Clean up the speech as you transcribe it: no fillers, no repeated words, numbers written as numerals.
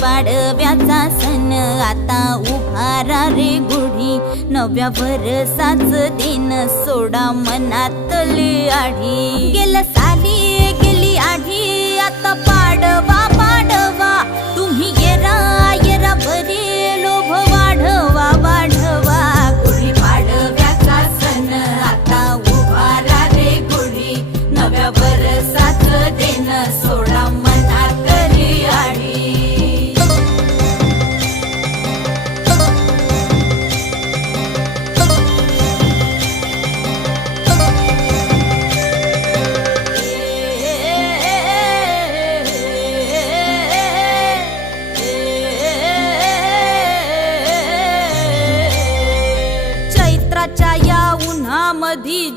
पाडव्याचा सण आता उभारा रे गुढी, नव्या वर्षाच दिन सोडा मनातली आढी। गेल्या साली गेली आढी, आता पाडवा पाडवा, तुम्ही येरा येरा बरे लोभ वाढवा वाढवा। गुढी पाडव्याचा सण आता उभारा रे गुढी, नव्या वर्षाच दिन सोडा मनातली आढी। चैत्राच्या या उन्हामधी